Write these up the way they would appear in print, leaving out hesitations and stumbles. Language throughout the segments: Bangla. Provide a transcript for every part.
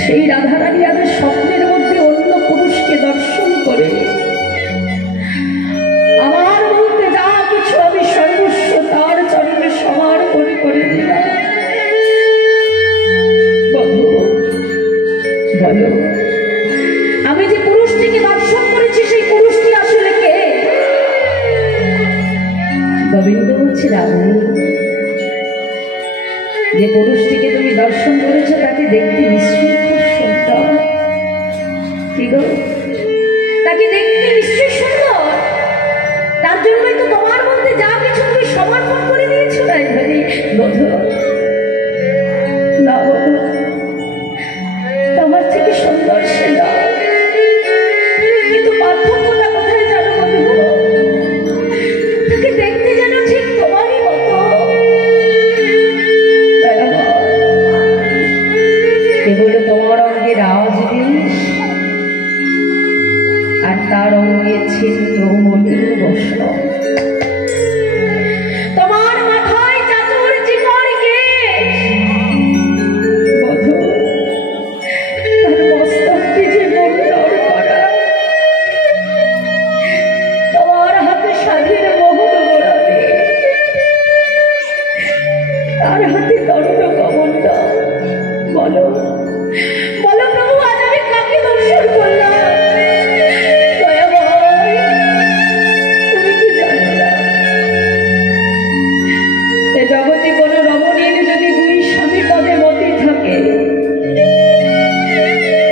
সেই রাধারানী আজ বলো, আমি যে পুরুষটিকে দর্শন করেছি সেই পুরুষটি আসলে কে? গোবিন্দ বলছে, রাধে, যে পুরুষটিকে তুমি দর্শন করেছো তাকে দেখতে নিশ্চয়ই খুব সুন্দর। কি গো, তাকে দেখতে নিশ্চয়ই সুন্দর, তার জন্যই তো তোমার মধ্যে যা কিছু তুমি সমর্পণ করে দিয়েছো। তাই ধরে বধূ, না বধূ, তোমার থেকে সুন্দর সে নয়, কিন্তু পার্থক্যটা কোথায় জানো বধূ? তাকে দেখতে যেন ঠিক তোমারই মতো। কেবল তোমার অঙ্গে রাজবেশ আর তার অঙ্গে ছিন্ন মলিন বস্ত্র, তোমার মাথায় চাদর চিকন কেশ, বধূ তার মস্তকটি যে মন্ডল করা, তোমার হাতে স্বাধীন মোহন গোড়াবে, তার হাতে দণ্ড কমণ্ডল। বলো বলো প্রভু, আজ আমি কাকে দর্শন করলাম? তুমি কি জানো না, এ জগতে কোন রমণীর যদি দুই স্বামী পদে মতি থাকে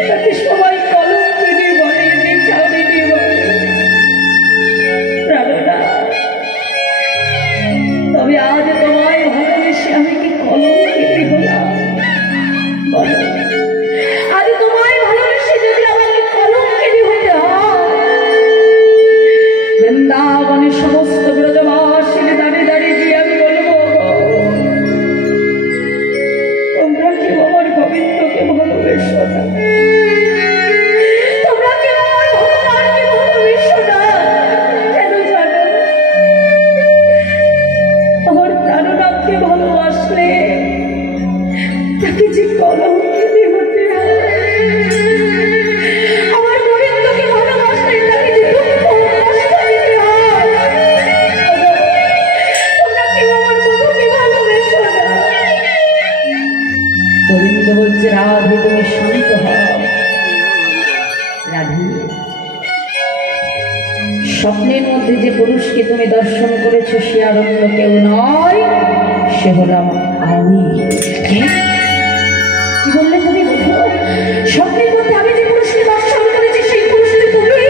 তাকে সবাই কলঙ্কিনী বলে, বেচারিণী বলে, প্রাণনা। তবে আজ তোমায় ভালোবেসে আমি কি কলঙ্কিনী হলাম? বলো, আজ তোমায় ভালোবেসে যদি আমাকে কলঙ্কিনী হতে হয়, বৃন্দাবনের সমস্ত ব্রজবাসীর দাঁড়িয়ে দাঁড়িয়ে দিয়ে আমি বলবো, তোমরা কেউ আমার গোবিন্দকে ভালোবেসো না, তোমরা কেউ আমার ভগবানকে ভালোবেসো না। কেন জানো? আমার প্রাণনাথকে ভালোবাসলে তাকে যে কলঙ্কিনী হতে হয়, আমার গোবিন্দকে ভালোবাসলে তাকে যে দুঃখ কষ্ট দিতে হয়। তোমরা কেউ আমার বধূকে ভালোবেসো না। গোবিন্দ বলছে, রাধে তুমি শান্ত হও। রাধে, স্বপ্নের মধ্যে যে পুরুষকে তুমি দর্শন করেছো সে আর অন্য কেউ নয়, সে হলাম আমি। কি বললে তুমি? বধূ, স্বপ্নের মধ্যে আমি যে পুরুষকে দর্শন করেছি সেই পুরুষটি তুমি।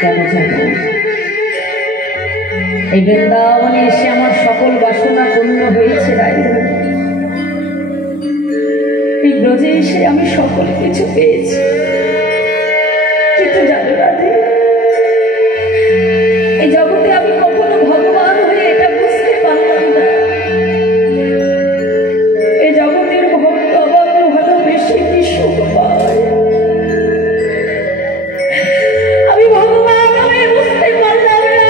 কেন জানো? এই বৃন্দাবনে এসে আমার সকল বাসনা পূর্ণ হয়েছে। এই ব্রজে এসে আমি সকল কিছু পেয়েছি, কিন্তু জানো রাধে, এই জগতে আমি কখনো ভগবান হয়ে এটা বুঝতে পারলাম না। এই জগতের ভক্ত আমাকে ভালোবেসে কি সুখ পায়, আমি ভগবান হয়ে বুঝতে পারলাম না।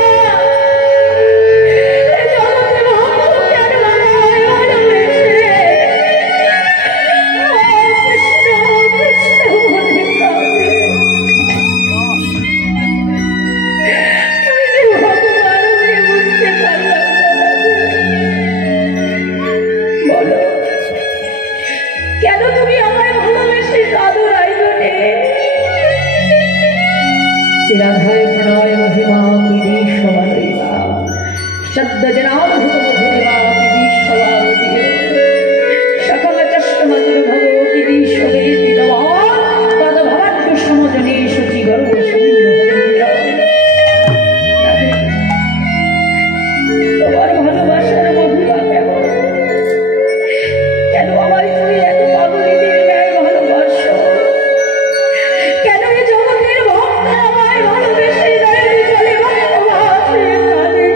এই জগতের ভক্ত কেন আমায় ভালোবেসে কৃষ্ণ কৃষ্ণ বলে কাঁদে? ভগবান হয়ে বুঝতে পারলাম না। বলো, কেন তুমি আমায় ভালোবেসে কাঁদো রাইজনে? শ্রীরাধায় প্রণয় মহিমা কিরীশ্বরীবা শব্দ জনাধুর মধুরিমা কিরীশ্বরীয় সকল চষ্ট মধুর ভব কিরীশ্বরে বিদ্যমান পদ ভবাট্য সমজনে শুচি গর্ব সুন্দর। তোমার ভালোবাসার মহিমা কেমন? কেন আমায় তুমি এত পাগলিনীর ন্যায় ভালোবাসো? কেন এই জগতের ভক্ত আমায় ভালোবেসে দয়ালু চলে ভালোবাসে কাঁদে?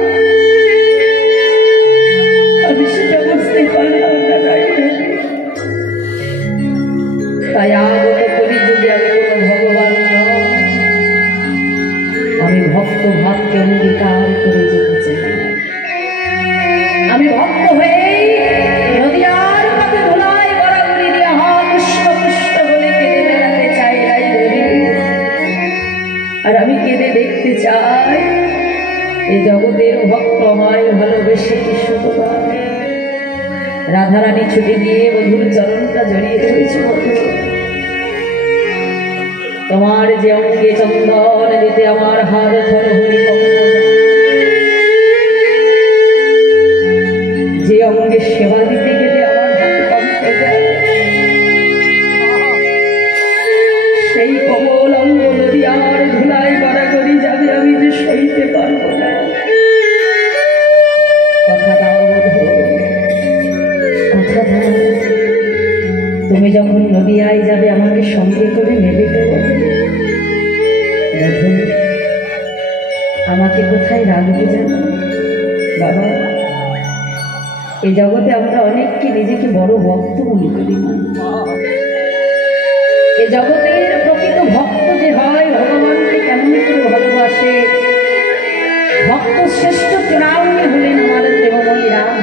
আমি সেটা বুঝতে পারলাম না। তাই আগত কলিযুগে আমি কোনো ভগবান নয়, আমি ভক্ত ভাবকে অঙ্গীকার করে যেতে চাই। আমি ভক্ত হয়েই নদীয়ার পথে ধুলায় গড়াগড়ি দিয়ে হাত পুষ্প পুষ্প বলে কেঁদে বেড়াতে চাই রাইজনে। আর আমি কেঁদে দেখতে চাই এই জগতের ভক্ত আমায় ভালোবেসে কি সুখ পায়। রাধারানী ছুটে গিয়ে বধূর চরণটা জড়িয়ে যে অঙ্গে চন্দন দিতে আমার হাত ধর হরি যে অঙ্গে সেবা দিতে গেলে আমার হাত কমতে যায় সেই কমল অঙ্গ যদি আমার ধুলাই গড়াগড়ি যাবে আমি যে সইতে পারবো না। কথা দাও বধূ, কথা দাও, তুমি যখন নদিয়ায় যাবে আমাকে সঙ্গে করে নেবে তো বধূ? আমাকে কোথায় রাখবে জানো বাবা? এই জগতে আমরা অনেককে নিজেকে বড় ভক্ত মনে করি না। এ জগতের প্রকৃত ভক্ত যে হয় ভগবানকে কেমন করে ভালোবাসে। ভক্ত শ্রেষ্ঠ চূড়ামণি হলেন আমার প্রেমময়ী রাম।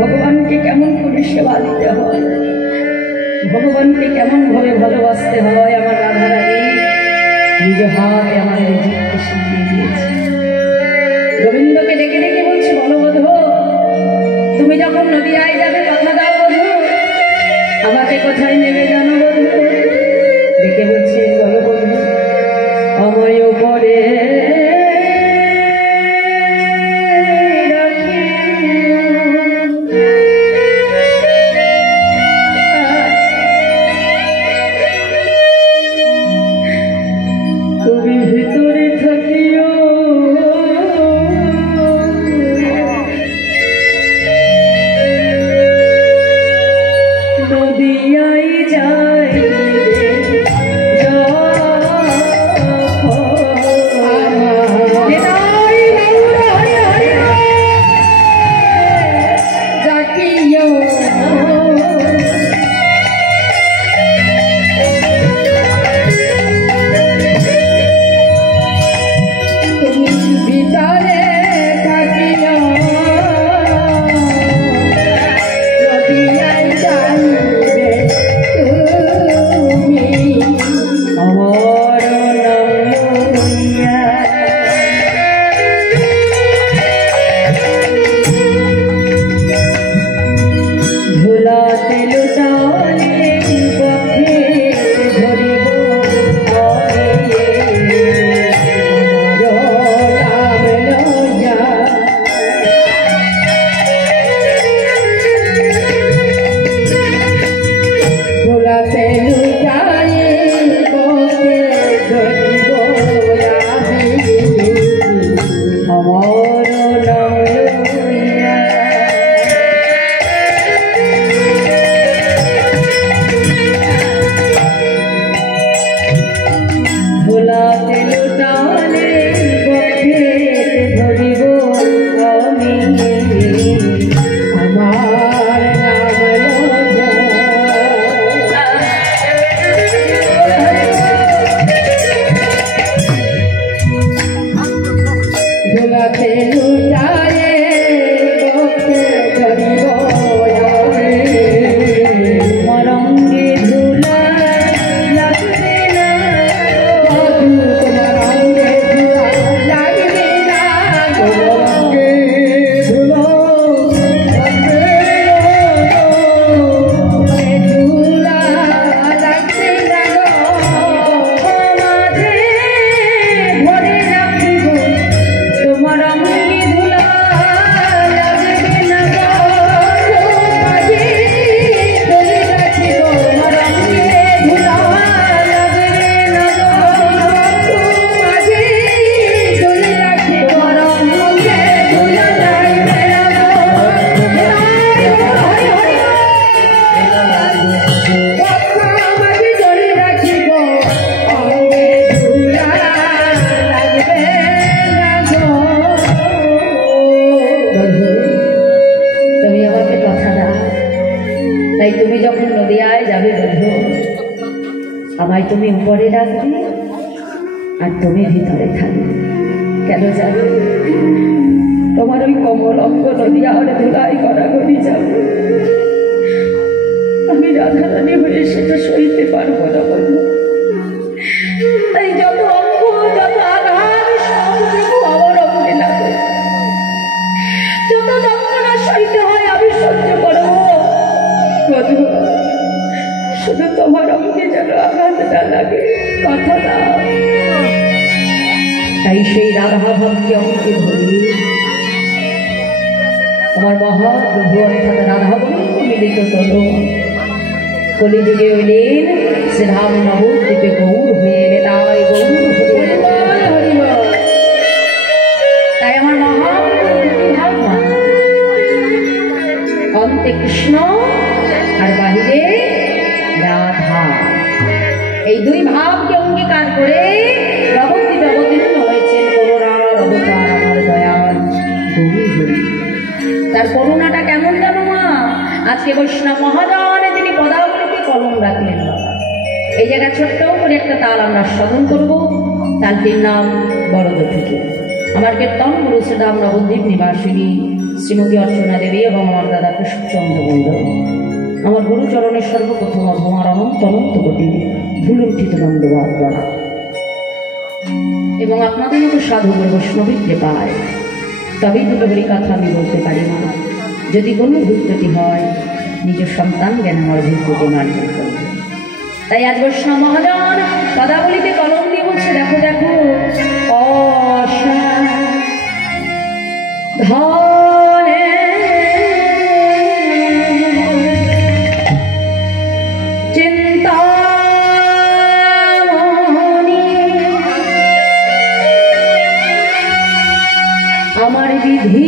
ভগবানকে কেমন করে সেবা দিতে হয়, ভগবানকে কেমন ভাবে ভালোবাসতে হয় আমার রাধা রানী নিজ হাতে আমার নিজেকে শিখিয়ে দিয়েছে। গোবিন্দকে ডেকে ডেকে বলছে বলো বধূ, তুমি যখন নদিয়ায় যাবে কথা দাও বধূ, আমাকে কোথায় নেবে জানো বধূ? ডেকে বলছে বলো বধূ, আমায় পরে আমায় তুমি উপরে রাখবে আর তুমি ভিতরে থাকবে। কেন জানো? তোমার ওই কমল অঙ্গ নদিয়ার ধুলাই গড়াগড়ি যাবে, আমি রাধা রানী হয়ে সেটা সইতে পারবো না বলো। তাই যত অঙ্গ যত আঘাত সব কিছু আমার অঙ্গে লাগে, যত যন্ত্রণা সইতে হয় আমি সহ্য করবো। শুধু তোমার অঙ্গে যেন আঘাত না লাগে, কথা দাও। তাই সেই রাধা ভাবকে অঙ্কে ধরে আমার মহাপ্রভু অর্থাৎ রাধা বলে মিলিত তরু কলিযুগে এলেন, শ্রীরাম নবদ্বীপে গৌর হয়ে এলে, তাই গৌর হরিবল। তাই আমার মহাপ্রভু ভাবমান অন্তে কৃষ্ণ আর বাহিরে রাধা, এই দুই ভাবকে অঙ্গীকার করে নবদ্বীপে অবতীর্ণ হয়েছেন করুণার অবতার আমার দয়াল গৌর হরি। তার করুণাটা কেমন জানো মা? আজকে বৈষ্ণব মহাজনে তিনি পদাবলীতে কলম রাখলেন। এই জায়গায় ছোট্ট করে একটা তাল আমরা সাধন করব, তালটির নাম বরদ থেকে। আমার কীর্তন গুরু শ্রীরাম নবদ্বীপ নিবাসিনী শ্রীমতী অর্চনা দেবী এবং আমার দাদা কৃষ্ণচন্দ্র বন্ধু, আমার গুরুচরণের সর্বপ্রথম আমার অনন্ত অনন্ত কোটি ভুলুণ্ঠিত বন্ধুবাদ দ্বারা এবং আপনাদের মতো সাধু বৈষ্ণবীর কৃপায় তবেই দুটো বলি কথা আমি বলতে পারি না। যদি কোনো ভুল ত্রুটি হয় নিজের সন্তান জ্ঞান আমার ভুল ত্রুটি মার্জন করবে। তাই আজ বৈষ্ণব মহাজন পদাবলীতে কলম দিয়ে বলছে, দেখো দেখো অসাধনে চিন্তামণি আমার বিধি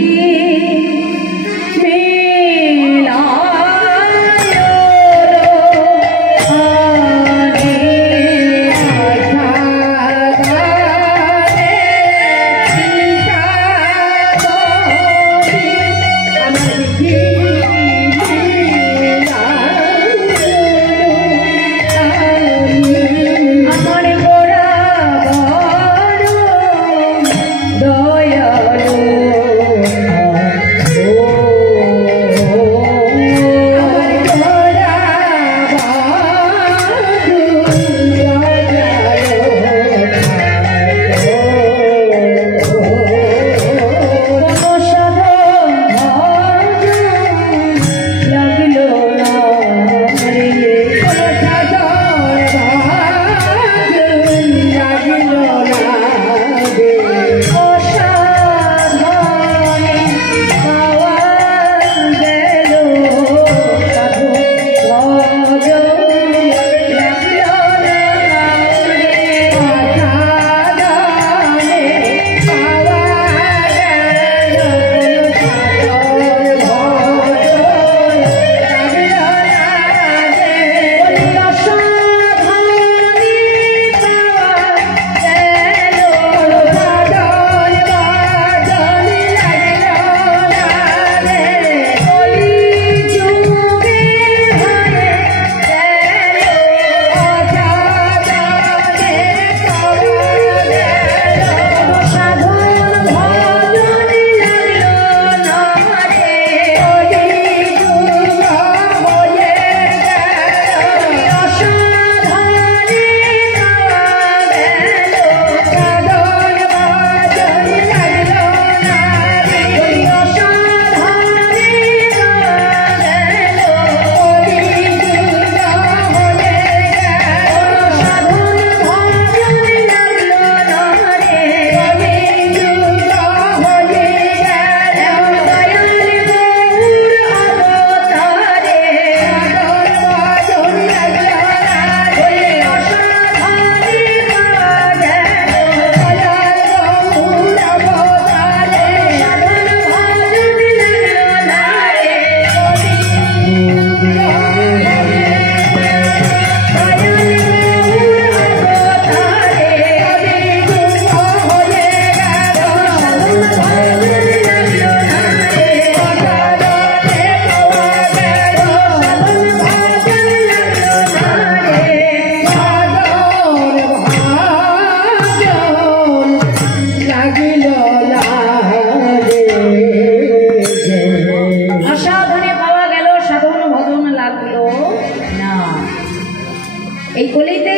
এই কলিতে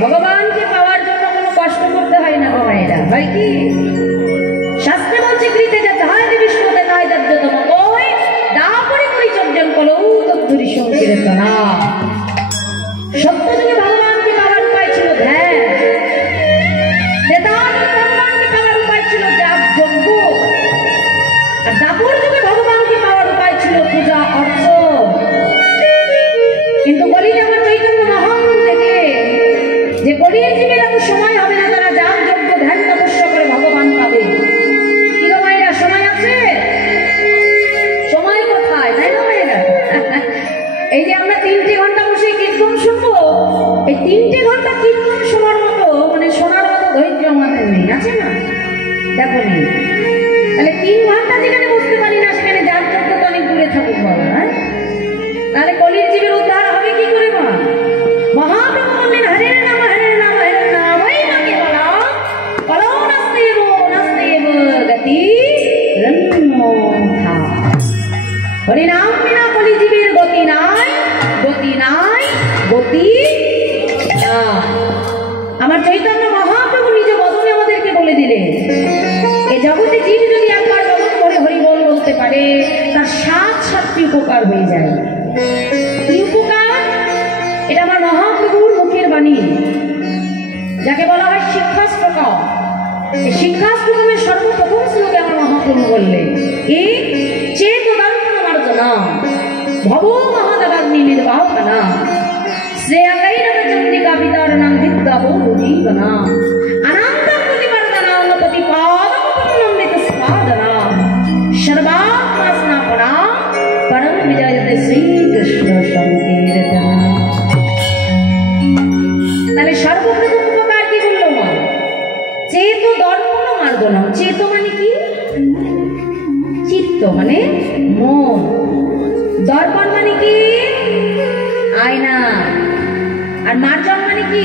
ভগবানকে পাওয়ার জন্য কোনো কষ্ট করতে হয় না গো ভাইরা, হয় কি? শাস্ত্রে বলছে কৃতে যে তাহায় বিষ্ণুতে তাই দজ্জতম কই দা পরি পরিচর্যন কলৌ তদ্দুরি সংকিরতনা। সত্য যুগে ভগবানকে পাওয়ার উপায় ছিল ধ্যান, ত্রেতা যুগে ভগবানকে পাওয়ার উপায় ছিল যাগ যজ্ঞ, আর দাপর যুগে ভগবানকে পাওয়ার উপায় ছিল পূজা অর্চন। কিন্তু কলিতে আমার চৈতন্য মহাপ্রভু থেকে যে কলির জীবের এত সময় হবে না, তারা যাগ যজ্ঞ ধ্যান তপস্যা করে ভগবান পাবে। কি গো মায়েরা, সময় আছে? সময় কোথায়, তাই না মায়েরা? এই যে আমরা 3টে ঘন্টা বসে কীর্তন শুনবো, এই 3টে ঘন্টা কীর্তন শোনার মতো মানে শোনার মতো ধৈর্য আমাদের নেই, আছে না? দেখো নেই। তাহলে 3 ঘন্টা যেখানে বসতে পারি না, সেখানে যার যজ্ঞ তো অনেক দূরে থাকুক বাবা। হ্যাঁ, তাহলে কলির জীবের উদ্ধার হবে কি করে মা? মহাপ্রভু বললেন হরের নাম হরের নাম হরের নাম, ওই মাকে বলা বলো নাস্তেব নাস্তেব গতি রন্মথা। হরি নাম বিনা কলি জীবের গতি নাই, গতি নাই, গতি না। আমার চৈতন্য মহাপ্রভু নিজ বদনে আমাদেরকে বলে দিলেন, এই জগতে জীব যদি একবার বদন করে হরি বল বলতে পারে, তার 7 উপকার হয়ে যায়। কি উপকার? এটা আমার মহাপ্রভুর মুখের বাণী, যাকে বলা হয় শিক্ষাশ্লোকম। এই শিক্ষাশ্লোকমের সর্বপ্রথম শ্লোকে আমার মহাপ্রভু বললেন, এই চেত দান্তন মার্জনা ভব মহাদাবাগ্নি নির্বাহনা শ্রেয়াকাইরব চন্দ্রিকা বিতারণাং বিদ্যাবো জীবনা অনন্তম প্রতিবর্ধনাং প্রতিপাদং পুণ্যমৃত স্পাদনা সর্বাত্মা স্নাপনা পরম বিজয়তে শ্রীকৃষ্ণ সংকীর্তনা। তাহলে সর্বপ্রথম উপকার কি বললো মা? চেত দর্পণ মার্জনা। চেত মানে কি? চিত্ত মানে মন। দর্পণ মানে কি? আয়না। আর মার্জন মানে কি?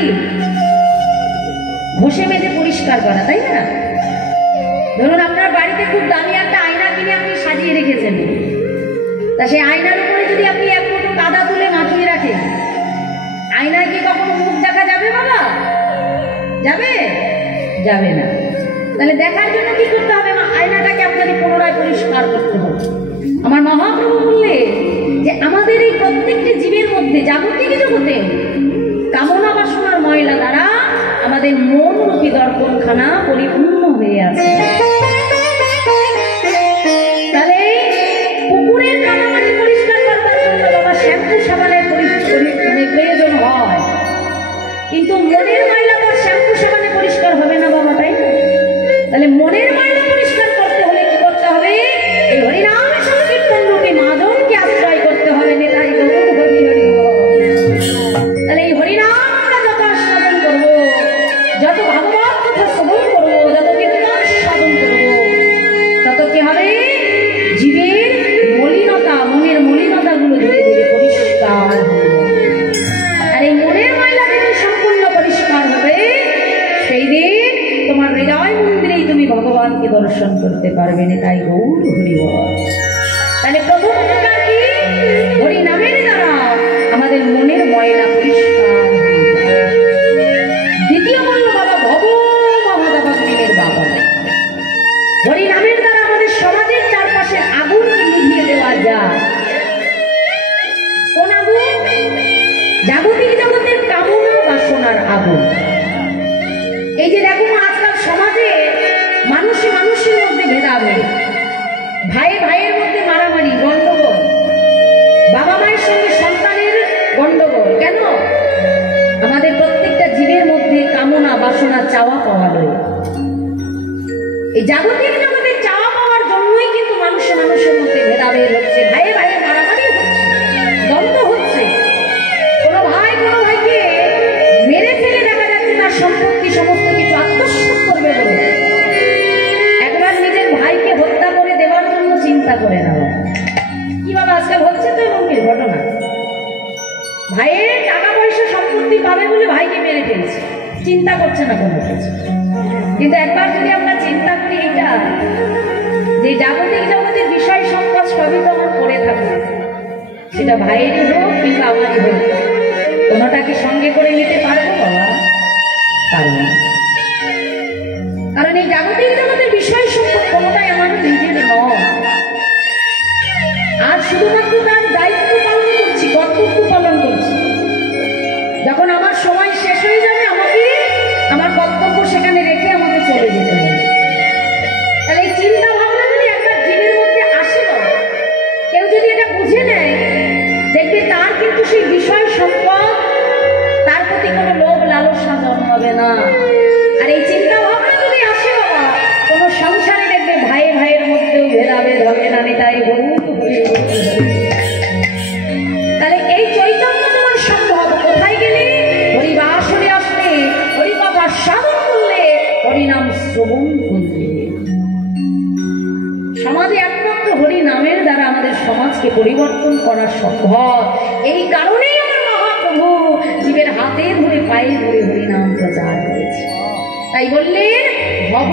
ঘষে মেজে পরিষ্কার করা, তাই না? ধরুন আপনার বাড়িতে খুব দামি একটা আয়না কিনে আপনি সাজিয়ে রেখেছেন, তা সেই আয়নার উপরে যদি আপনি 1 মুঠো কাদা তুলে মাখিয়ে রাখেন, আয়নায় কি কখনো মুখ দেখা যাবে বাবা? যাবে? যাবে না। তাহলে দেখার জন্য কি করতে হবে? আয়নাটাকে আপনাকে পুনরায় পরিষ্কার করতে হবে। আমার মহাপ্রভু বললে যে আমাদের এই প্রত্যেকটি জীবের মধ্যে জাগতিক জগতে কামনা বাসনার ময়লা দ্বারা আমাদের মন রূপী দর্পণখানা পরিপূর্ণ হয়ে আছে। তাহলে পুকুরের কাদামাটি পরিষ্কার করবার জন্য বাবা শ্যাম্পু সাবানের প্রয়োজন হয়, কিন্তু মনের ময়লা তো শ্যাম্পু সাবানে পরিষ্কার হবে না বাবা, তাই না? তাহলে মনের ময়লা পরিষ্কার করতে হলে কি করতে হবে? এই হরিনাম সংকীর্তন রূপী মাধবকে আশ্রয় করতে হবে। নেতাই গৌর হরি হরি বল। তাহলে এই হরিনাম আমরা যত সাধন করবো, যত ভাগবত কথা শ্রবণ করবো, যত কীর্তন সাধন করবো, তত কি হবে? জীবের মলিনতা, মনের মলিনতাগুলো ধীরে ধীরে পরিষ্কার হবে। আর এই মনের ময়লা যদি সম্পূর্ণ পরিষ্কার হবে, সেই দিন তোমার হৃদয় মন্দিরেই তুমি ভগবানকে দর্শন করতে পারবে। তাই গৌর হরি বল। তাহলে প্রথম উপকার কি? হরি নামের দ্বারা আমাদের মনের ময়লা পরিষ্কার। দ্বিতীয় বলল বাবা ভব মহাদাবাগ্নি নির্বাপনা। হরি নামের দ্বারা আমাদের সমাজের চারপাশে আগুন নিভিয়ে দেওয়া যায়। কোন আগুন? জাগতিক জগতের কামনা বাসনার আগুন। এই যে দেখো আজকাল সমাজে মানুষে মানুষের মধ্যে ভেদাভেদ, ভাই ভাইয়ের মধ্যে মারামারি, গন্ডগোল, বাবা মায়ের সঙ্গে সন্তানের গন্ডগোল। কেন? আমাদের প্রত্যেকটা জীবের মধ্যে কামনা বাসনা চাওয়া পাওয়া রয়েছে। এই জাগতিক জগতে চাওয়া পাওয়ার জন্যই কিন্তু মানুষে মানুষের মধ্যে ভেদাভেদ হচ্ছে, ভাইয়ে ভাইয়ে মারামারি হচ্ছে, দ্বন্দ্ব হচ্ছে। কোনো ভাই কোনো ভাইকে মেরে ফেলে দেখা যাচ্ছে তার সম্পত্তি সমস্ত কিছু আত্মসাৎ করবে বলে একবার নিজের ভাইকে হত্যা করে দেওয়ার জন্য চিন্তা করে না। কি বাবা আজকাল হচ্ছে তো এমনকি ঘটনা। ভাইয়ের টাকা পয়সা সম্পত্তি পাবে বলে ভাইকে মেরে ফেলছে, চিন্তা করছে না কোনো কিছু। কিন্তু একবার যদি আমরা চিন্তা করি এটা যে জাগতিক জগতের বিষয় সম্পদ সবই তো আমার করে থাকবে, সেটা ভাইয়েরই হোক কিংবা আমারই হোক, কোনোটাকে সঙ্গে করে নিতে পারবো বাবা? পারবো না। কারণ এই জাগতিক জগতের বিষয় সম্পদ কোনোটাই আমার নিজের নয়। আর শুধুমাত্র তার দায়িত্ব পালন করছি, কর্তব্য পালন করছি। পরিবর্তন করা সম্ভব। এই কারণেই আমার মহাপ্রভু জীবের হাতে ধরে পায়ে ধরে হরিনাম প্রচার করেছে। তাই বললেন ভব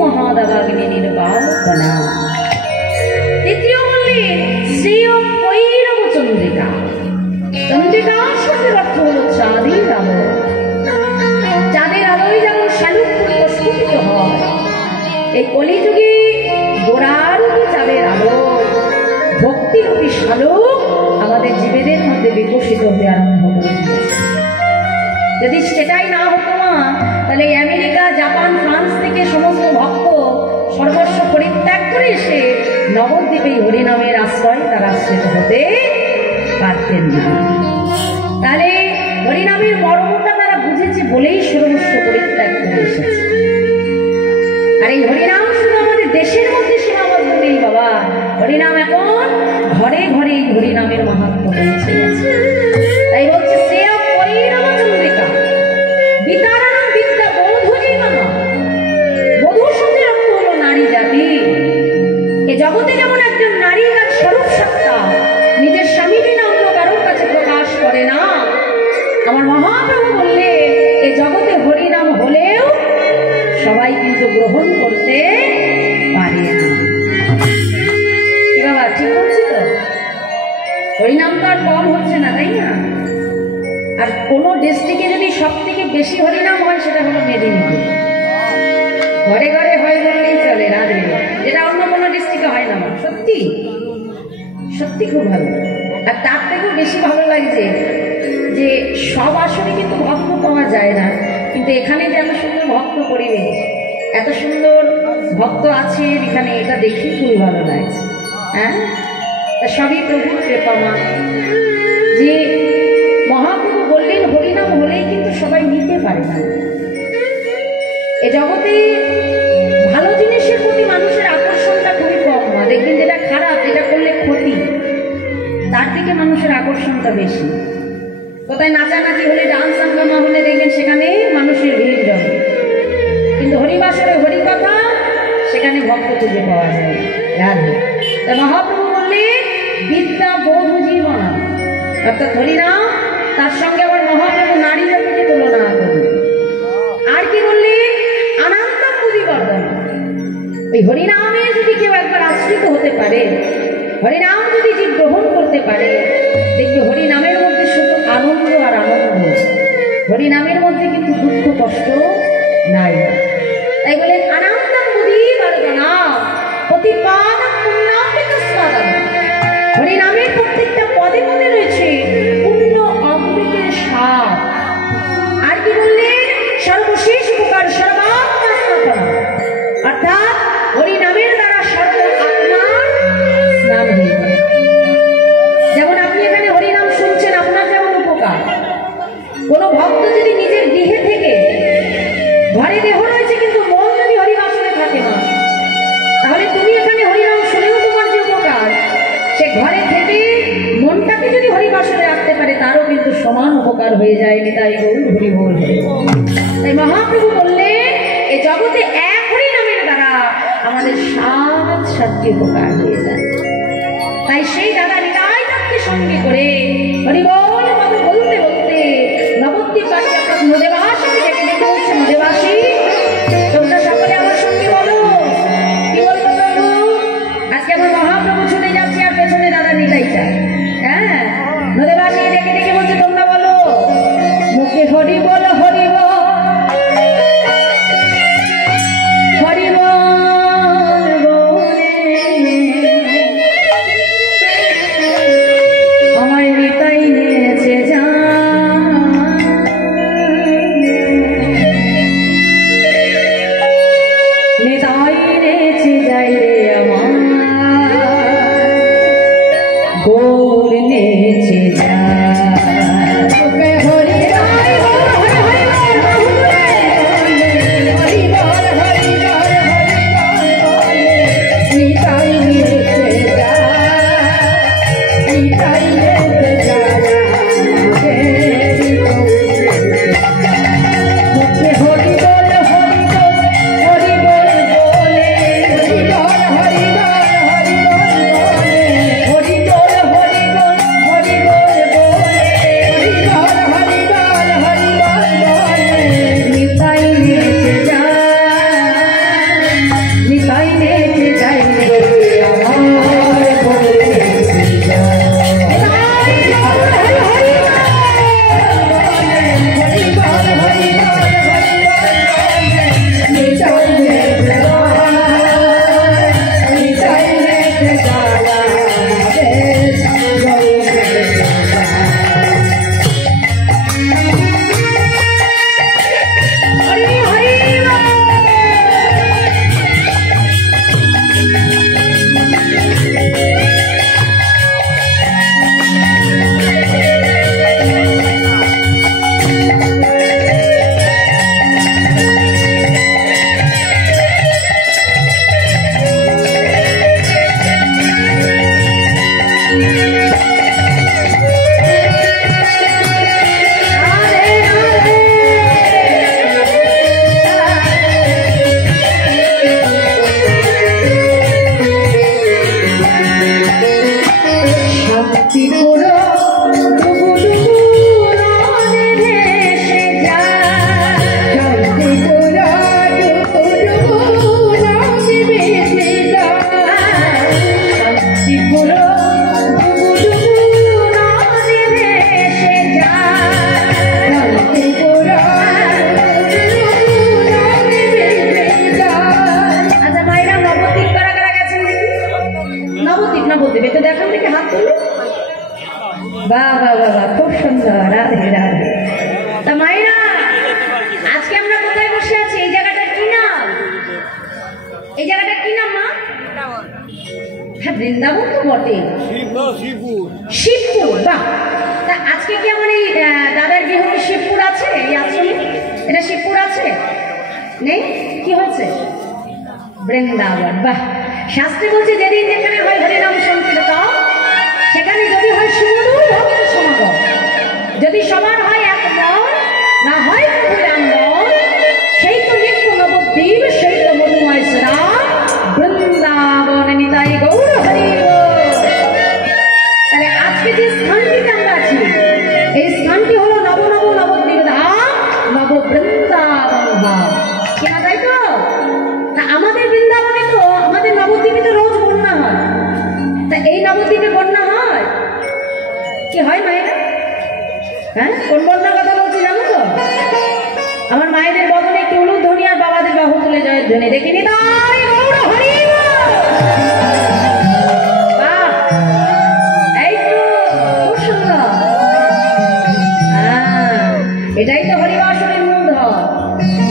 মহাদাবাগ্নি নির্বাপনা। তৃতীয় বললেন শ্রেয় কৈরব চন্দ্রিকা। চন্দ্রিকা শব্দের অর্থ হল চাঁদের আলো। চাঁদের আলোয় যেমন শালুক প্রস্ফুটিত হয়, এই কলিযুগে গোড়ারূপী চাঁদের আলো ভক্তিরূপী শালুক আমাদের জীবেদের মধ্যে বিকশিত হতে আরম্ভ করে দিয়েছে। যদি সেটাই না হতো মা, তাহলে আমেরিকা, জাপান, ফ্রান্স থেকে সমস্ত ভক্ত সর্বস্ব পরিত্যাগ করে এসে নবদ্বীপে হরিনামের আশ্রয় তারা আশ্রিত হতে পারতেন না। তাহলে হরিনামের মর্মটা তারা বুঝেছে বলেই সর্বস্ব পরিত্যাগ করে এসেছে। আর এই হরিনাম শুধু আমাদের দেশের মধ্যে সীমাবদ্ধ নেই বাবা, হরিনাম এখন ঘরে ঘরে এই হরিনামের মাহাত্ম্য পৌঁছে গেছে। তাই বলছে শ্রেয় কৈরব চন্দ্রিকা বিতারণম বিদ্যা বধূ জীবন। বধূ শব্দের অর্থ হলো নারী জাতি। এ জগতে যেমন একজন নারী তার স্বরূপ সত্তা নিজের স্বামী বিনা অন্য কারোর কাছে প্রকাশ করে না, আমার মহাপ্রভু বললে এ জগতে হরিনাম হলেও সবাই কিন্তু গ্রহণ করতে পারে না। কি বাবা ঠিক বলছি তো? হরিনাম তো আর কম হচ্ছে না, তাই না? আর কোনো ডিস্ট্রিক্টে যদি সব থেকে বেশি হরিনাম হয় সেটা হলো মেদিনীপুর। ঘরে ঘরে হয় বললেই চলে, রাধে, যেটা অন্য কোনো ডিস্ট্রিক্টে হয় না। সত্যি সত্যি খুব ভালো। আর তার থেকেও বেশি ভালো লাগছে যে সব আসরে কিন্তু ভক্ত পাওয়া যায় না, কিন্তু এখানে যে এত সুন্দর ভক্ত পরিবেশ, এত সুন্দর ভক্ত আছে এখানে, এটা দেখি খুবই ভালো লাগছে। হ্যাঁ, তা সবই প্রভুর কৃপা মা। যে মহাপ্রভু বললেন হরিনাম হলেই কিন্তু সবাই নিতে পারে না। এ জগতে ভালো জিনিসের প্রতি মানুষের আকর্ষণটা খুবই কম। দেখবেন যেটা খারাপ, যেটা করলে ক্ষতি, তার দিকে মানুষের আকর্ষণটা বেশি। কোথায় নাচানাচি হলে, ডান্স হাঙ্গামা হলে দেখবেন সেখানে মানুষের ভিড় জমে, কিন্তু হরিবাসরে হরিকথা সেখানে ভক্ত খুঁজে পাওয়া যায়। রাধে। তাই মহাপ্রভু বললেন বিদ্যা বধূ জীবনা, অর্থাৎ হরিনাম, তার সঙ্গে আবার মহাপ্রভু নারী জাতিকে তুলনা করলেন। আর কি বললেন? আনন্দ পুঁজিবর্ধন। ওই হরিনামে যদি কেউ একবার আশ্রিত হতে পারে, হরিনাম যদি জীব গ্রহণ করতে পারে, দেখবে হরিনামের মধ্যে শুধু আনন্দ আর আনন্দ, হরিনামের মধ্যে কিন্তু দুঃখ কষ্ট নাই। তাই বলে আনন্দ পুঁজিবর্ধনা প্রতিপাদ পুণ্যামৃতস্বাদন। হরিনামের প্রত্যেকটা পদে পদে রয়েছে পুণ্য অমৃতের স্বাদ। আর কি বললেন? সর্বশেষ উপকার সর্বাত্মা স্থাপনা, অর্থাৎ হরিনামের দ্বারা সর্ব আত্মার স্নান হয়ে যায়। যেমন আপনি এখানে হরিনাম শুনছেন, আপনার যেমন উপকার। কোনো ভক্ত যদি নিজের গৃহে থেকে, ঘরে দেহ রয়েছে কিন্তু মন যদি হরিবাসনে থাকে না, তাহলে তুমি এখানে হরিনাম শুনেও তোমার যে উপকার, সে ঘরে থেকে মনটাকে যদি হরিবাসনে রাখতে পারে তারও কিন্তু সমান উপকার হয়ে যায়। তাই গৌর হরি বল। তাই মহাপ্রভু বললেন এ জগতে এক হরিনামের দ্বারা আমাদের সাতটি উপকার হয়ে যায়। তাই সেই দাদা নিতাই তাকে সঙ্গে করে হরি বল মতো বলতে বলতে নবদ্বীপবাসী অর্থাৎ নদেবাসীকে ডেকে ডেকে বলছে, নদেবাসী তোমরা সকলে আমার সঙ্গে বলো। কি বলবো প্রভু? আজকে আমার মহাপ্রভু ছুটে যাচ্ছে আর পেছনে দাদা নিতাইটা। হ্যাঁ, নদেবাসী ডেকে ডেকে বলছে তোমরা বলো, মুখে হরি বল হরি বল হরি বল আমার নিতাই নে বৃন্দাবন তো বটে, শিবপুর। বাহ, তা আজকে কি আমার এই দাদার গৃহ কি শিবপুর আছে? এই আশ্রমে এটা শিবপুর আছে? নেই? কি হয়েছে? বৃন্দাবন। বাহ, শাস্ত্রে বলছে যেদিন যেখানে হয় হরিনাম সংকীর্তন সেখানে যদি হয় সুমধুর ভক্ত সমাগম, যদি সবার হয় এক মন, না হয় প্রভুর সেই তো নিত্য নবদ্বীপ, সেই তো মধুময় শ্রাম বৃন্দাবন নিতাই গৌর হরি। তাহলে আজকে যে স্থানটিতে আমরা আছি এই স্থানটি হলো নব নব নবদ্বীপ ধাম, নব বৃন্দাবন ধাম। কেনা তাই তো? আমাদের বৃন্দাবনে তো, আমাদের নবদ্বীপে তো রোজ বন্যা হয়। তা এই নবদ্বীপে বন্যা হয় কি হয় মায়েরা? হ্যাঁ, কোন বন্যার কথা বলছি জানো তো? আমার মায়েদের বদনে একটি উলুদ ধ্বনি আর বাবাদের বাহু তুলে জয়ের ধ্বনি দেখিনি। তাই গৌর হরি। এই তো খুব সুন্দর। এটাই তো হরিবাসনের মূলধন।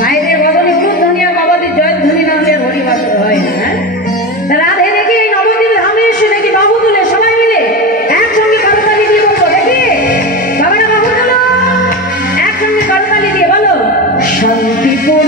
মায়েদের বদনে উলুদ ধ্বনি আর বাবাদের জয়ের ধ্বনি না হলে হরিবাসন হয় না। হ্যাঁ, রাধে দেখি এই নবদ্বীপের ধামে এসে দেখি বাহু তুলে সবাই মিলে একসঙ্গে করতালি দিয়ে বলবো, দেখি বাবারা বাহু তুলো, একসঙ্গে করতালি দিয়ে বলো শান্তিপুর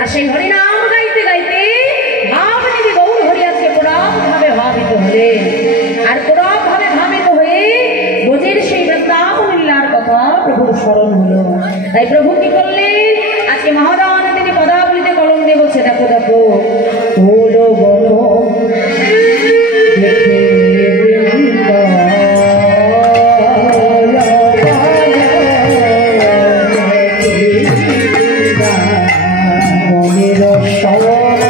আর সেই হরিনাম গাইতে গাইতে ভাবদেবী গৌর হরি আজকে প্রণাম ভাবে ভাবিত হলে, আর প্রণাম ভাবে ভাবিত হয়ে বোঝের সেই বৃন্দাবন লীলার কথা প্রভুর স্মরণ হলো। তাই প্রভু কি করলেন? আজকে মহাদান তিনি পদাবলিতে কলম দিয়ে বলছে, দেখো দেখো হলো বলো সহচর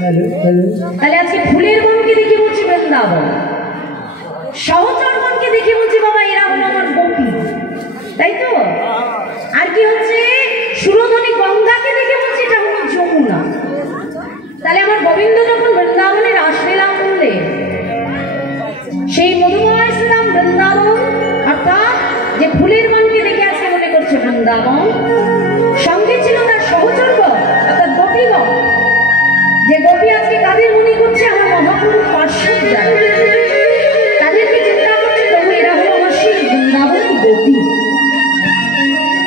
তাহলে আজকে ফুলের বনকে দেখে বলছি বৃন্দাবন, সহচর বনকে দেখে বলছি বাবা এরা হলো আমার গোপী, তাই তো? আর কি হচ্ছে সুরধনী গঙ্গাকে দেখে বলছি এটা হলো যমুনা। তাহলে আমার গোবিন্দ যখন বৃন্দাবনের রাসলীলা করলে সেই মধুময় শ্রীরাম বৃন্দাবন, অর্থাৎ যে ফুলের বনকে দেখে আজকে মনে করছে বৃন্দাবন, সঙ্গে ছিল তার সহচরগণ অর্থাৎ গোপীগণ, যে গোপী আজকে কাদের মনে করছে আমার মহাপ্রভু পার্শ্বদ যারা, তাদেরকে চিন্তা করছে প্রভু এরা হলো আমার সেই বৃন্দাবন গোপী।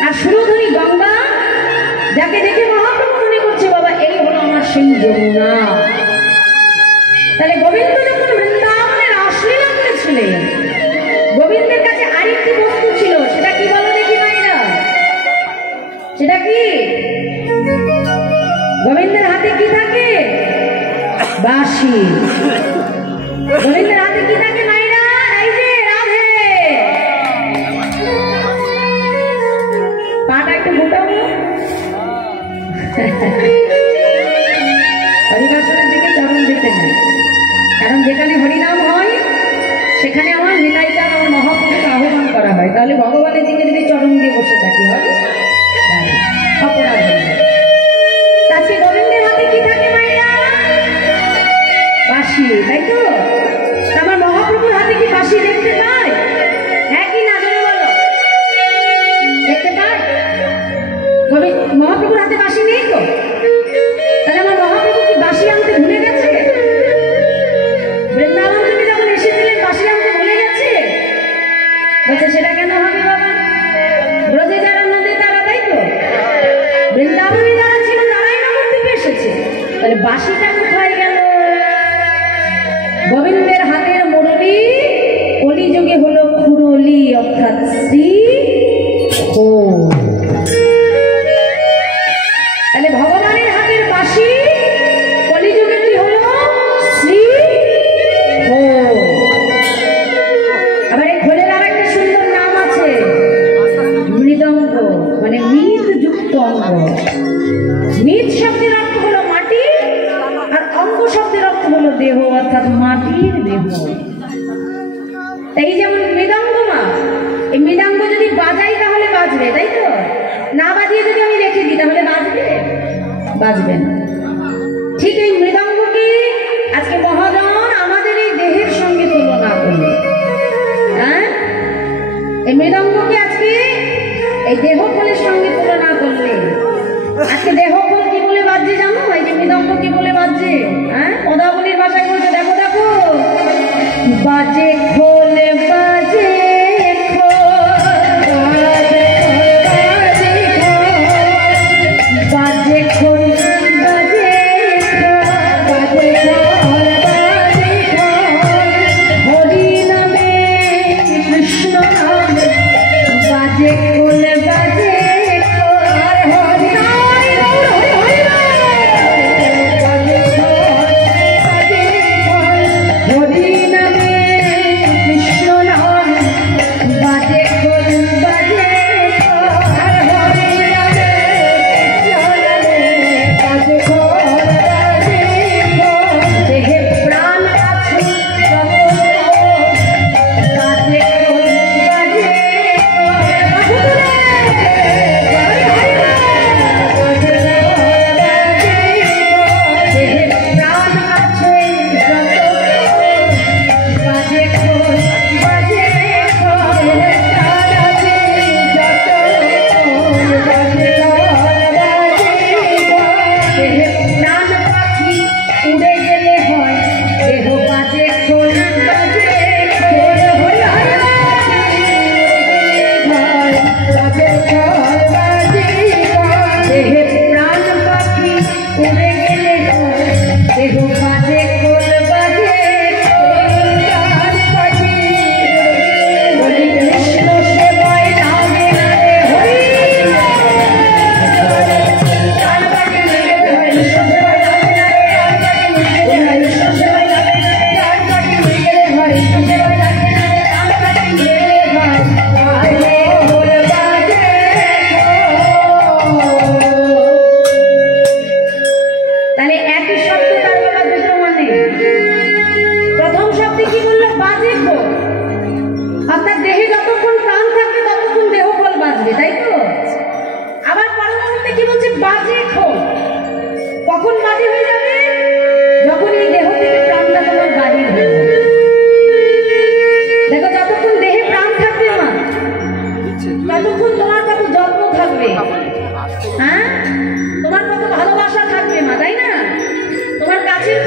আর সুরধনী গঙ্গা যাকে দেখে মহাপ্রভু মনে করছে বাবা এই হলো আমার সেই যমুনা। তাহলে গোবিন্দ যখন বৃন্দাবনের রাসলীলা করেছিলেন, গোবিন্দের কাছে আরেকটি বস্তু ছিল, সেটা কি বলো দেখি মাইরা? সেটা কি? গোবিন্দের হাতে কি থাকে? বাঁশি। গোবিন্দের হাতে কি থাকে মাইরা? এই যে রাধে, পাটা একটু গোটাবো। হরিবাসনের দিকে চরণ দিতে নেই, কারণ যেখানে হরিনাম হয় সেখানে আমার নিতাইটা আমার মহাপুরুষকে আহ্বান করা হয়। তাহলে ভগবানের দিকে যদি চরণ দিয়ে বসে থাকি হবে অপরাধ। আজকে গোবিন্দের হাতে কি থাকে মাইয়া? বাঁশি, তাই তো? আমার মহাপ্রভুর হাতে কি বাঁশি দেখতে পাই? হ্যাঁ কি না জোরে বলো, দেখতে পাই? মহাপ্রভুর হাতে বাঁশি নেই তো? তাহলে আমার মহাপ্রভু কি বাঁশি আনতে ভুলে গেছে? বৃন্দাবন থেকে যখন এসেছিলেন বাঁশি আনতে ভুলে গেছে? বলছে সেটা কেন হবে বাবা? ব্রজে যারা নদী তারা, তাই তো? বৃন্দাবনে যারা ছিল তারাই নবদ্বীপে এসেছে, তাহলে বাঁশিটা কোথায় গেল? গোবিন্দের হাতের মুরলী কলিযুগে হলো খুরলি, অর্থাৎ শ্রী খোল। তাহলে ভগবানের হাতের বাঁশি কলিযুগে কি হলো? শ্রী খোল। আবার এই খোলের আর একটা সুন্দর নাম আছে, মৃদঙ্গ, মানে মৃদ যুক্ত অঙ্গ। মৃদ শব্দের অর্থ হলো মাটি, আর অঙ্গ শব্দের অর্থ হলো দেহ, অর্থাৎ মাটির দেহ। এই যেমন মৃদঙ্গ মা, এই মৃদঙ্গ যদি বাজাই তাহলে বাজবে, তাই তো? না বাজিয়ে যদি আমি রেখে দিই তাহলে বাজবে? বাজবে না। ঠিক এই মৃদঙ্গকে আজকে মহাজন আমাদের এই দেহের সঙ্গে তুলনা করলে, হ্যাঁ, এই মৃদঙ্গকে আজকে এই দেহ ফলের সঙ্গে তুলনা করলে, আজকে দেহ ফল কি বলে বাজছে জানো? এই যে মৃদঙ্গ কি বলে বাজছে? হ্যাঁ, পদাবলীর ভাষায় বলছে, দেখো দেখো, বাজে খোল বাজে বাজে খোল বাজে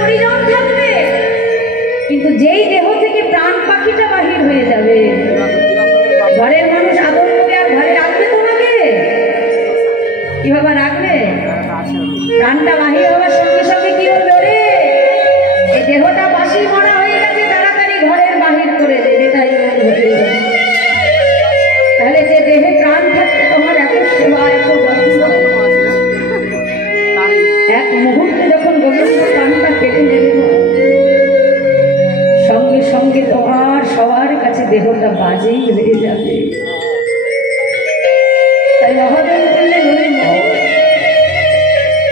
পরিজন থাকবে, কিন্তু যেই দেহ থেকে প্রাণ পাখিটা বাহির হয়ে যাবে, ঘরের মানুষ আদর করে আর ঘরে রাখবে তোমাকে? কি বাবা রাখবে? প্রাণটা বাহির হওয়ার সঙ্গে সঙ্গে কি হলো রে, এই দেহটা বাসি মরা হয়ে গেছে, তাড়াতাড়ি ঘরের বাহির করে দেবে। তাই তাহলে যে দেহে প্রাণ থাকতে তোমার এত সেবা, এত যত্ন, এক মুহূর্তে যখন গোবিন্দ প্রাণটা কেটে নেবে, সঙ্গে সঙ্গে তোমার সবার কাছে দেহটা বাজেই হয়ে যাবে। তাই মহাদেব বললে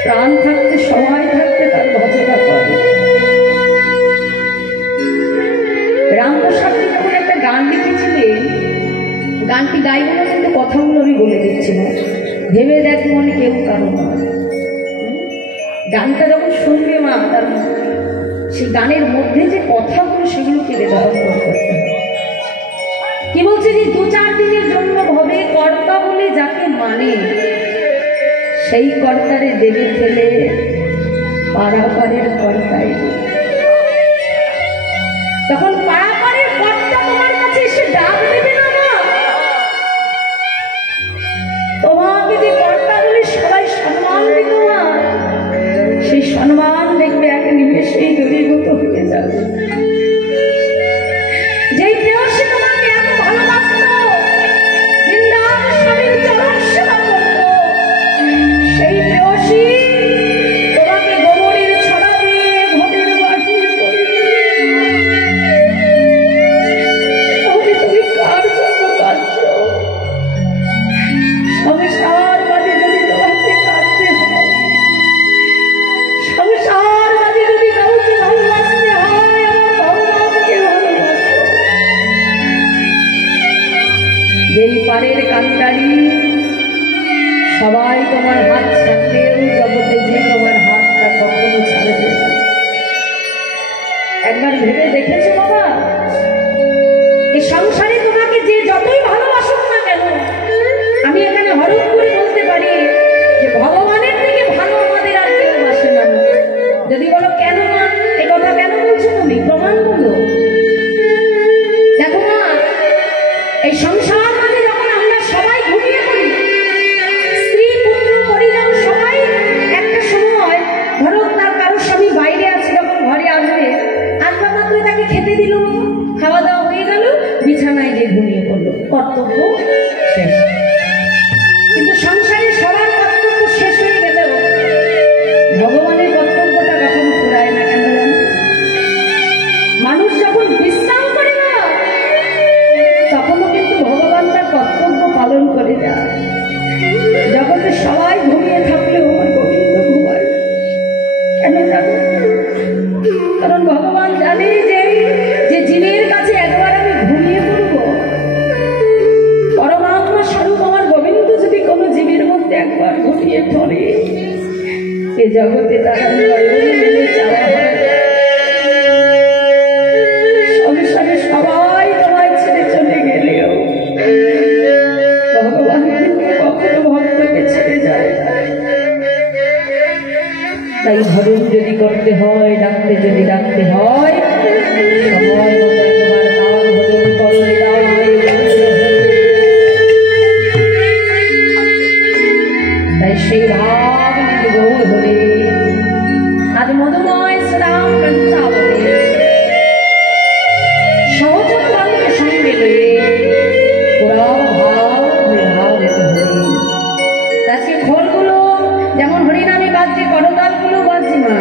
প্রাণ থাকতে, সময় থাকতে তার ভজনা করে। রামপ্রসাদ যখন একটা গান লিখেছিলেন, গানটি গাইব না, কিন্তু কথাগুলো আমি বলে দিচ্ছি না, ভেবে দেখ মনে কেউ কারো নয়। গানটা যখন শুনবে মা, তার সেই গানের মধ্যে যে কথাগুলো, সেগুলোকে হৃদয় করতে হবে। কি বলছে যে 2-4 দিনের জন্য ভবে কর্তা বলে যাকে মানে, সেই কর্তারে দেবে ফেলে পারাপারের কর্তাই। তখন পারাপারের কর্তা তোমার কাছে এসে ডাক দেবে না, তোমাকে যে কর্তা বলে সবাই সম্মান দিত না, সেই সম্মান দেখবে এক নিমেষেই দূরীভূত হয়ে যাবে। যেই প্রেয়সী তোমাকে এত ভালোবাসত, বৃন্দাবন স্বামীর চরণ সেবা করত, সেই প্রেয়সী তোমাকে গোবরের ছড়া দিয়ে ঘটের বাটির করে, তাহলে তুমি কার জন্য কাঁদছ? সংসার বাদে যদি তোমাকে কাঁদতে হয়, সংসার বাদে যদি কাউকে ভালোবাসতে হয়, আমার ভগবানকে ভালোবাসো। যেই পারের কান্তারি সবাই তোমার হাত ছাড়লেও জগতে যে তোমার হাতটা কখনো ছাড়বে না। একবার ভেবে দেখেছো বাবা, এই সংসারে তোমাকে যে যতই ভালোবাসুক না কেন, আমি এখানে হরফ করে বলতে পারি যে ভগবানের থেকে ভালো আমাদের আর কেউ বাসে না। যদি বলো কেন মা, এ কথা কেন বলছো তুমি, প্রমাণ বলো। দেখো মা, এই সংসার মানে যখন আমরা সবাই ঘুমিয়ে পড়ি, স্ত্রী পুত্র পরিজন সবাই একটা সময়, ধরো তার কারোর স্বামী বাইরে আছে, যখন ঘরে আসবে, আসবা মাত্র তাকে খেতে দিল, খাওয়া দাওয়া হয়ে গেল, বিছানায় গিয়ে ঘুমিয়ে পড়লো, কর্তব্য শেষ। কিন্তু সংসারে সবার কর্তব্য শেষ হয়ে গেল, ভগবানের কর্তব্যটা কখনো পুরায় না। কেন জানো? মানুষ যখন বিশ্রাম করে না, তখনও কিন্তু ভগবান তার কর্তব্য পালন করে যায়। জগতে সবাই ঘুমিয়ে থাকলেও আমার গোবিন্দ ঘুমায়। কেন জানো? কারণ ভগবান জানে যে জীবের কাছে একবার আমি ঘুমিয়ে পড়বো, পরমাত্মা স্বরূপ আমার গোবিন্দ যদি কোনো জীবের মধ্যে একবার ঘুমিয়ে পড়ে, এ জগতে তারা সংসারে সবাই তোমায় ছেড়ে চলে গেলেও ভগবান কিন্তু কখনো ভক্তকে ছেড়ে যায় না। তাই ভজন যদি করতে হয়, ডাকতে যদি ডাকতে হয়, সময় মতো একবার নাম ভজন করলে তাই সেই ভাব গৌর হলে আজ মধুময় শ্রাম বৃন্দাবনে সহচরকে সঙ্গে লয়ে ওরা ভাব বিভাবিত হয়ে আজকে খোলগুলো যেমন হরিনামে বাজছে, করতালগুলো বাজছে মা।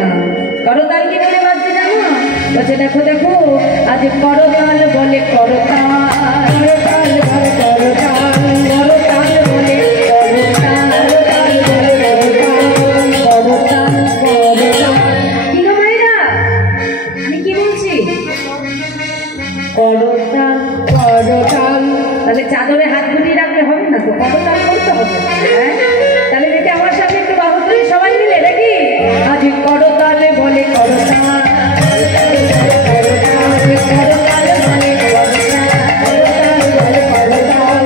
করতাল কি বলে বাজছে জানো? বলছে দেখো দেখো, আজ করতাল বলে করতাল, করতাল বলে করতাল, করতাল বলে করতাল, করতাল করতাল। কি গো ভাইরা, আমি কি বলছি? করতাল করতাল। তাহলে চাদরে হাত গুটিয়ে রাখলে হবে না তো, করতাল করতে হবে। হ্যাঁ, তাহলে দেখি আমার সাথে একটু বাহু তুলে সবাই মিলে দেখি, আজ করতালে বলে করতাল, করতাল বলে করতাল, করতাল বলে করতাল,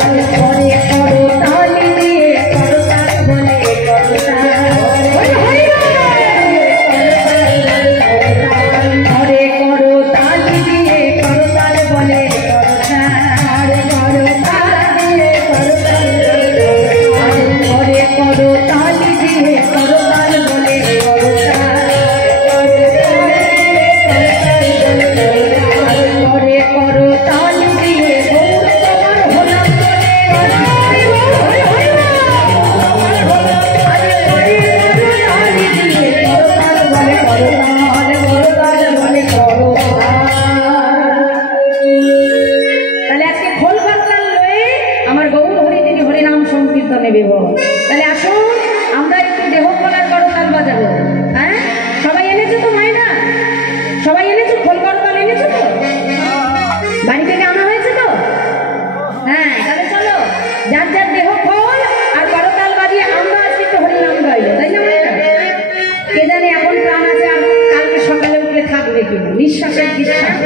থাকবে কিনা, নিঃশ্বাসের বিশ্বাস।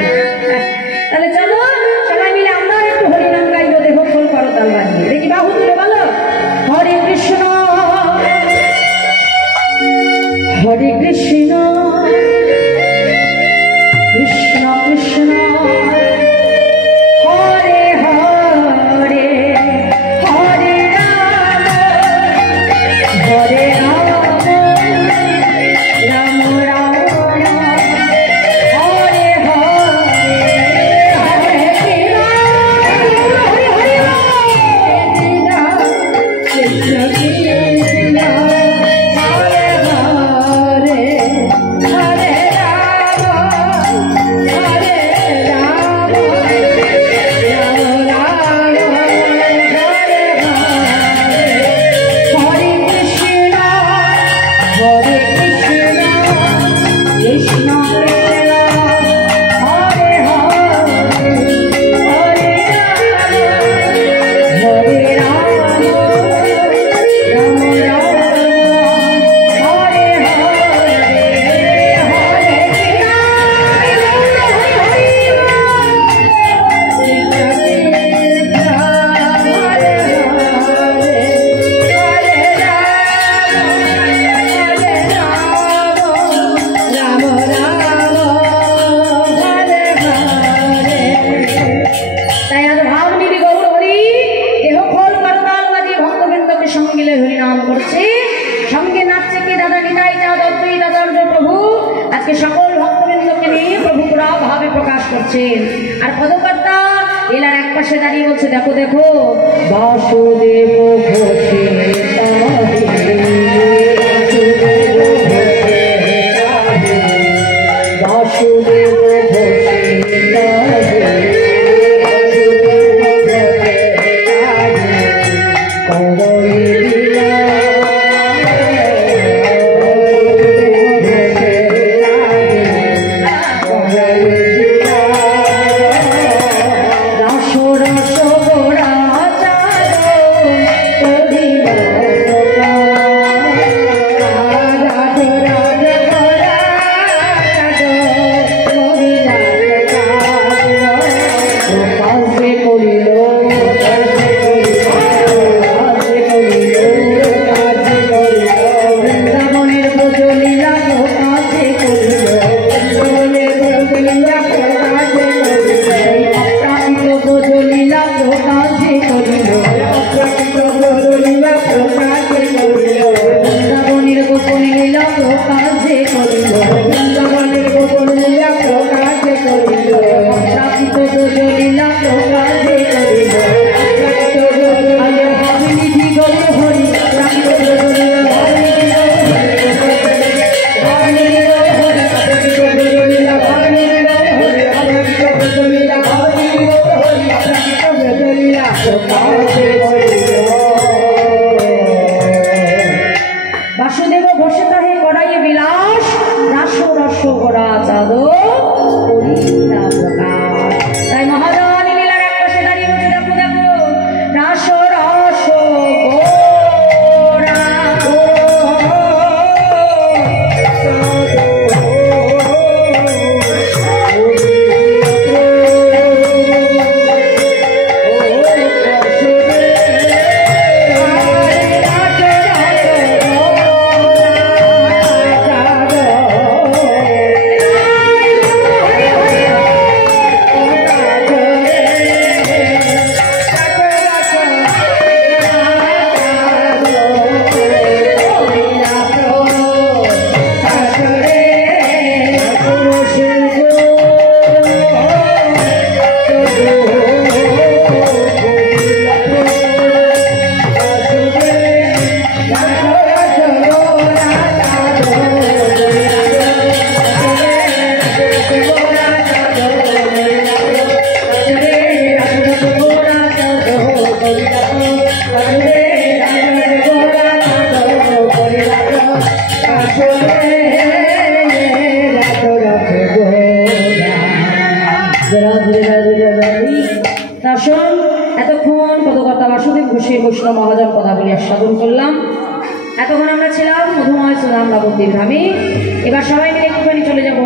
তাহলে চলো সবাই মিলে আমরা একটু হরিনাম গাইবো, দেহ খোল করো তাল বাজিয়ে, দেখি বাহু তুলে বলো হরে কৃষ্ণ হরে কৃষ্ণ কৃষ্ণ কৃষ্ণ হরে হরে হরে রাম হরে রাম রাম রাম হরে হরে হরে কৃষ্ণ হরে হরে কৃষ্ণ কৃষ্ণ হরে হরে হরে রাম হরে রাম রাম রাম হরে হরে হরে কৃষ্ণ হরে কৃষ্ণ কৃষ্ণ কৃষ্ণ হরে হরে হরে রাম হরে রাম রাম রাম হরে হরে হরে তাই আজ ভাব নিবি গৌর হরি দেহ খোল করতাল বাজি ভক্তবৃন্দকে সঙ্গে হরিনাম করছে, সঙ্গে নাচছে কি দাদা নিতাই চাঁদ অদ্বৈত আচার্য প্রভু। আজকে সকল ভক্তবৃন্দকে নিয়ে প্রভু পুরা ভাবে প্রকাশ করছেন। আর পদকর্তা এলার এক পাশে দাঁড়িয়ে বলছে দেখো দেখো বাসুদেব ঘোষে বাসুদেব বাসুদেব বসে তাহে কড়াইয়ে বিলাস রাস রস গোড়া চাঁদ প্রকাশ। তাই মহারানী লীলার এক পাশে দাঁড়িয়ে বসে দেখো দেখো রাস রস গোড়া এতক্ষণ পদকর্তা বাসুদেব ঘোষের বৈষ্ণব মহাজন পদাবলী আস্বাদন করলাম। এতক্ষণ আমরা ছিলাম মধুময় সুধাম নবদ্বীপ ধামে। এবার সবাই মিলে একটুখানি চলে যাবো